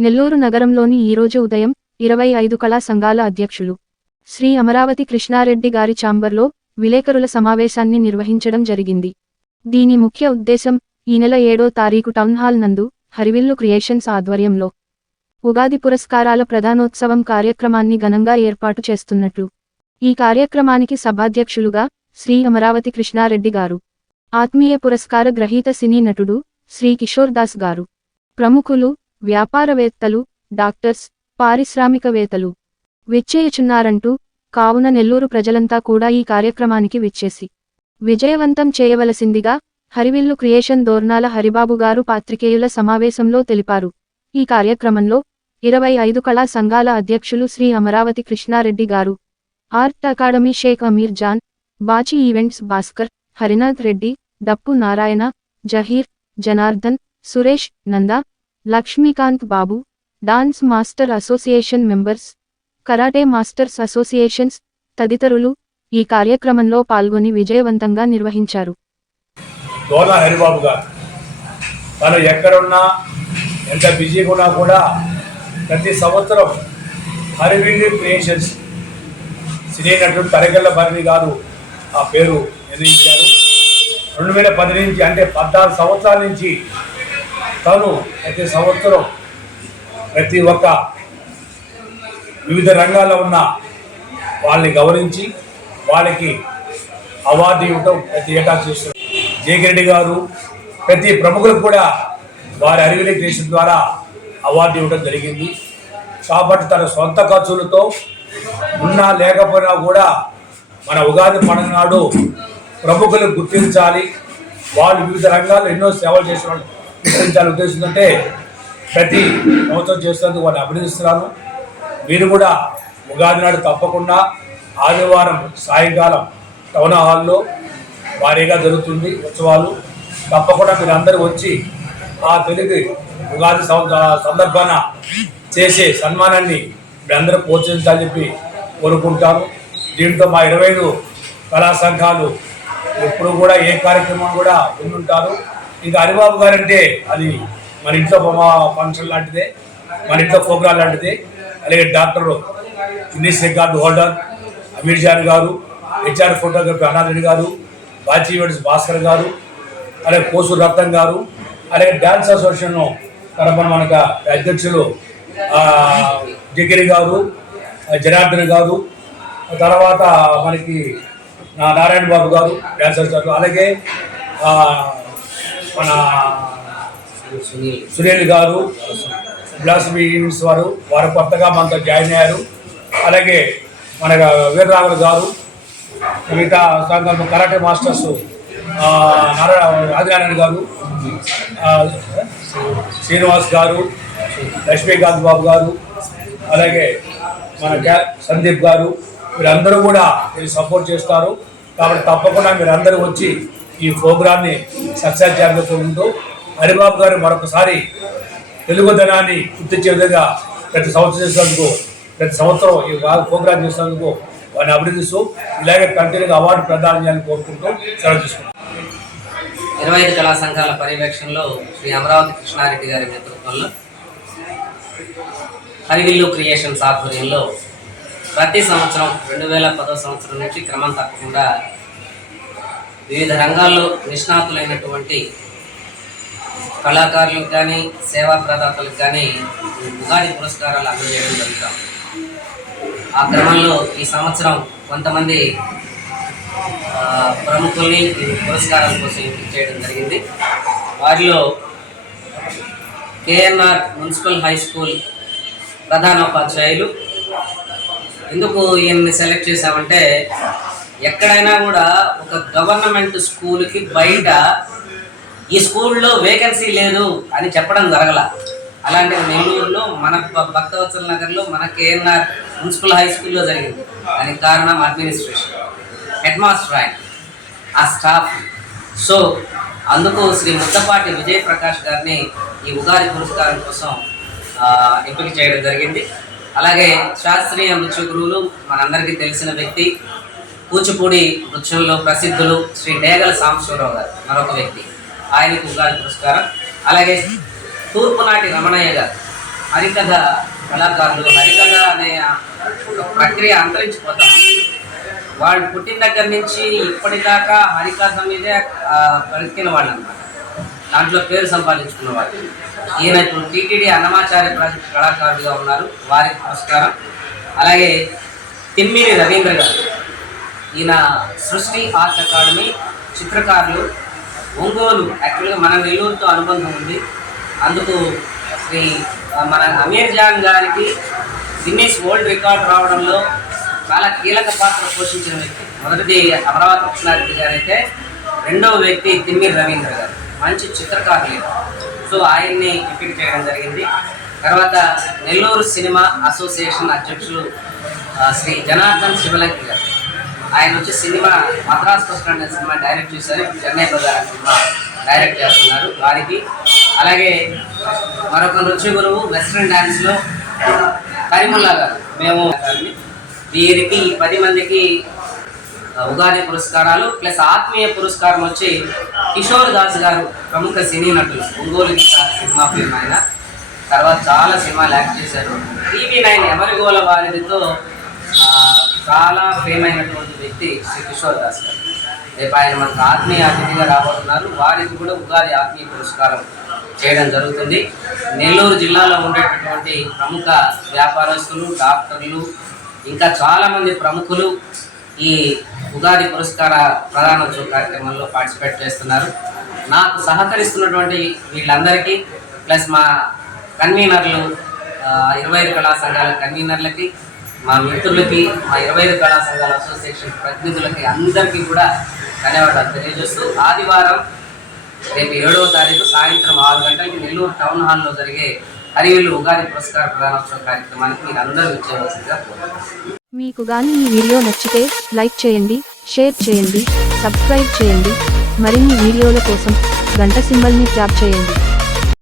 నెల్లూరు నగరంలోని ఈరోజు ఉదయం ఇరవై ఐదు కళా సంఘాల అధ్యక్షులు శ్రీ అమరావతి కృష్ణారెడ్డి గారి ఛాంబర్లో విలేకరుల సమావేశాన్ని నిర్వహించడం జరిగింది. దీని ముఖ్య ఉద్దేశం ఈ నెల ఏడో తారీఖు టౌన్హాల్ నందు హరివిల్లు క్రియేషన్స్ ఆధ్వర్యంలో ఉగాది పురస్కారాల ప్రధానోత్సవం కార్యక్రమాన్ని ఘనంగా ఏర్పాటు చేస్తున్నట్లు ఈ కార్యక్రమానికి సభాధ్యక్షులుగా శ్రీ అమరావతి కృష్ణారెడ్డి గారు ఆత్మీయ పురస్కార గ్రహీత సినీ నటుడు శ్రీ కిషోర్ దాస్ గారు ప్రముఖులు వ్యాపారవేత్తలు డాక్టర్స్ పారిశ్రామికవేత్తలు విచ్చేయుచున్నారంటూ కావున నెల్లూరు ప్రజలంతా కూడా ఈ కార్యక్రమానికి విచ్చేసి. విజయవంతం చేయవలసిందిగా హరివిల్లు క్రియేషన్ దోర్నాల హరిబాబు గారు పాత్రికేయుల సమావేశంలో తెలిపారు. ఈ కార్యక్రమంలో ఇరవై ఐదు కళా సంఘాల అధ్యక్షులు శ్రీ అమరావతి కృష్ణారెడ్డి గారు art academy Shaik Ameer Jan Bachi events Bhaskar Harinath Reddy Dappu Narayana Zaheer Janardhan Suresh Nanda Lakshmikanth Babu dance master association members karate masters associations తదితరులు ఈ కార్యక్రమంలో పాల్గొని విజయవంతంగా నిర్వహించారు. దోలా హరిబాబు గారు తను ఎక్కడున్నా ఎంత బిజీగా ఉన్నా కూడా ప్రతి సంవత్సరం హరివిల్లి క్రియేషన్స్ సినీ నటుడు తరగల్ల భరణి గారు ఆ పేరు నిర్ణయించారు. రెండు వేల పది నుంచి అంటే పద్నాలుగు సంవత్సరాల నుంచి తను ప్రతి సంవత్సరం ప్రతి ఒక్క వివిధ రంగాల్లో ఉన్న వాళ్ళని గౌరవించి వాళ్ళకి అవార్డు ఇవ్వటం ప్రతి ఏటా చేస్తున్నారు. జేకే రెడ్డి గారు ప్రతి ప్రముఖులకు కూడా వారి అరివిలి క్రియేషన్ ద్వారా అవార్డు ఇవ్వడం జరిగింది. కాబట్టి తన సొంత ఖర్చులతో ఉన్నా లేకపోయినా కూడా మన ఉగాది పండుగ నాడు ప్రముఖులు గుర్తించాలి. వాళ్ళు వివిధ రంగాల్లో ఎన్నో సేవలు చేసిన వాళ్ళు ప్రకటించాలని ఉద్దేశం ప్రతి సంవత్సరం చేస్తున్నందుకు వారిని అభినందిస్తున్నాను. మీరు కూడా ఉగాది నాడు తప్పకుండా ఆదివారం సాయంకాలం టౌన్ హాల్లో భారీగా జరుగుతుంది ఉత్సవాలు. తప్పకుండా మీరు అందరూ వచ్చి ఆ తెలుగు ఉగాది సం- సందర్భాన చేసే సన్మానాన్ని మీరందరూ ప్రోత్సహించాలని చెప్పి కోరుకుంటాను. దీంతో మా ఇరవై ఐదు కళా సంఘాలు ఎప్పుడు కూడా ఏ కార్యక్రమం కూడా ముందుంటారు. ఇంకా హరిబాబు గారంటే అది మన ఇంట్లో మా ఫంక్షన్ లాంటిదే మన ఇంట్లో ప్రోగ్రాం లాంటిదే. అలాగే doctor Guinness record holder Ameer Jan గారు హెచ్ఆర్ ఫోటోగ్రఫీ అనాథరెడ్డి గారు బాచి ఈవెంట్స్ భాస్కర్ గారు అలాగే కోసు రత్నం గారు అలాగే డ్యాన్స్ అసోసియేషన్ తరపున మనకు అధ్యక్షులు జగిరి గారు జనార్దన్ గారు తర్వాత మనకి నా నారాయణ బాబు గారు డ్యాన్స్ అసోసియేషన్ అలాగే మన సునీల్ గారు బ్లాస్మీ ఈవెంట్స్ వారు వారు కొత్తగా మనతో జాయిన్ అయ్యారు. అలాగే మన వీరరాఘులు గారు మిగతా సంఘం కరాటే మాస్టర్స్ నారాయణ ఆదినారాయణ గారు శ్రీనివాస్ గారు లక్ష్మీకాంత్ బాబు గారు అలాగే మన సందీప్ గారు వీరందరూ కూడా మీరు సపోర్ట్ చేస్తారు. కాబట్టి తప్పకుండా మీరు అందరూ వచ్చి ఈ ప్రోగ్రాన్ని సక్సెస్ చేయాలనుకుంటూ హరిబాబు గారు మరొకసారి తెలుగుదనాన్ని గుర్తించే విధంగా ప్రతి సంవత్సరం చేసినందుకు ప్రతి సంవత్సరం ఈ ప్రోగ్రాం చేసినందుకు వారిని అభినందిస్తూ ఇలాగే కంటిన్యూగా అవార్డు ప్రదానం చేయాలని కోరుకుంటూ సెలవు తీసుకుంటాం ఇరవై ఐదు కళా సంఘాల పర్యవేక్షణలో శ్రీ అమరావతి కృష్ణారెడ్డి గారి నేతృత్వంలో హరివిల్లు క్రియేషన్స్ ఆధ్వర్యంలో ప్రతి సంవత్సరం రెండు వేల పదో సంవత్సరం నుంచి క్రమం తప్పకుండా వివిధ రంగాల్లో నిష్ణాతులైనటువంటి కళాకారులకు కానీ సేవా ప్రదాతలకు కానీ ఉగాది పురస్కారాలు అందజేయడం జరుగుతాం. ఆ క్రమంలో ఈ సంవత్సరం కొంతమంది ప్రముఖుల్ని ఈ పురస్కారాల కోసం ఎంపిక చేయడం జరిగింది. వారిలో కేఎన్ఆర్ మున్సిపల్ హై స్కూల్ ప్రధానోపాధ్యాయులు. ఎందుకు ఈయన్ని సెలెక్ట్ చేశామంటే ఎక్కడైనా కూడా ఒక గవర్నమెంట్ స్కూల్కి బయట ఈ స్కూల్లో వేకెన్సీ లేదు అని చెప్పడం జరగల. అలాంటి నెల్లూరులో మన భక్తవత్సల నగర్లో మన కేఎన్ఆర్ మున్సిపల్ హై స్కూల్లో జరిగింది. దానికి కారణం అడ్మినిస్ట్రేషన్. హెడ్ మాస్టర్ ఆయన. ఆ స్టాఫ్. సో అందుకు శ్రీ ముద్దపాటి విజయ్ ప్రకాష్ గారిని ఈ ఉగాది పురస్కారం కోసం ఎంపిక చేయడం జరిగింది. అలాగే శాస్త్రీయ నృత్య గురువులు మనందరికీ తెలిసిన వ్యక్తి కూచిపూడి నృత్యంలో ప్రసిద్ధులు శ్రీ డేగల సాంబశివరావు గారు మరొక వ్యక్తి. ఆయనకు ఉగాది పురస్కారం. అలాగే తూర్పునాటి రమణయ్య గారు. హరికథ కళాకారులు. హరికథ అనే ఒక ప్రక్రియ అంతరించిపోతాం. వాళ్ళు పుట్టిన దగ్గర నుంచి ఇప్పటిదాకా హరికథ మీదే బ్రతికిన వాళ్ళు అనమాట దాంట్లో పేరు సంపాదించుకున్న వాళ్ళు. ఈయన ఇప్పుడు టీటీడీ అన్నమాచార్య ప్రాజెక్ట్ కళాకారులుగా ఉన్నారు. వారికి పురస్కారం. అలాగే తిమ్మిరి రవీంద్ర గారు. ఈయన సృష్టి ఆర్ట్ అకాడమీ చిత్రకారులు. ఒంగోలు యాక్చువల్గా మన నెల్లూరుతో అనుబంధం ఉంది. అందుకు శ్రీ మన అమీర్ జాన్ గారికి గిన్నీస్ వరల్డ్ రికార్డ్ రావడంలో చాలా కీలక పాత్ర పోషించిన వ్యక్తి. మొదటిది అమరావతి కృష్ణారెడ్డి గారు అయితే రెండవ వ్యక్తి తిమ్మిరి రవీంద్ర గారు. మంచి చిత్రకారులు. సో ఆయన్ని ఎంపిక చేయడం జరిగింది. తర్వాత నెల్లూరు సినిమా అసోసియేషన్ అధ్యక్షులు శ్రీ జనార్దన్ శివలంకి గారు. ఆయన వచ్చి cinema Madras first cinema direct చేశారు. చెన్నై ప్రధాన సినిమా డైరెక్ట్ చేస్తున్నారు వారికి. అలాగే మరొక నృత్య గురువు వెస్ట్రన్ డ్యాన్స్లో కరీముల్లా గారు. మేము గారిని. వీరికి ఈ పది మందికి ఉగాది పురస్కారాలు ప్లస్ ఆత్మీయ పురస్కారం వచ్చి కిషోర్ దాస్ గారు ప్రముఖ సినీ నటులు. ఒంగోలు సినిమా ఫిల్మ్ ఆయన. తర్వాత చాలా సినిమాలు యాక్ట్ చేశారు. టీవీ నైన్ ఎమరిగోల వారిదితో ఆ, చాలా ఫేమ్ అయినటువంటి వ్యక్తి శ్రీ కిషోర్ దాస్ గారు. రేపు ఆయన మనకు ఆత్మీయ అతిథిగా రాబోతున్నారు. వారికి కూడా ఉగాది ఆత్మీయ పురస్కారం చేయడం జరుగుతుంది. నెల్లూరు జిల్లాలో ఉండేటటువంటి ప్రముఖ వ్యాపారస్తులు డాక్టర్లు ఇంకా చాలామంది ప్రముఖులు ఈ ఉగాది పురస్కార ప్రధానోత్సవ కార్యక్రమంలో పార్టిసిపేట్ చేస్తున్నారు. నాకు సహకరిస్తున్నటువంటి వీళ్ళందరికీ ప్లస్ మా కన్వీనర్లు ఇరవై కళా సంఘాల కన్వీనర్లకి మా మిత్రులకి మా ఇరవై ఐదు కళా సంఘాల అసోసియేషన్ ప్రతినిధులకి అందరికీ కూడా ధన్యవాదాలు తెలియజేస్తూ ఆదివారం రేపు ఏడవ తారీఖు సాయంత్రం ఆరు గంటలకి నెల్లూరు టౌన్ హాల్లో జరిగే హరివిల్లు ఉగాది పురస్కార ప్రదానోత్సవ కార్యక్రమానికి మీరు అందరూ ఇచ్చేవలసిందిగా మీకు గాని ఈ వీడియో నచ్చితే లైక్ చేయండి షేర్ చేయండి సబ్స్క్రైబ్ చేయండి. మరిన్ని వీడియోల కోసం గంట సింబల్ని ట్యాప్ చేయండి.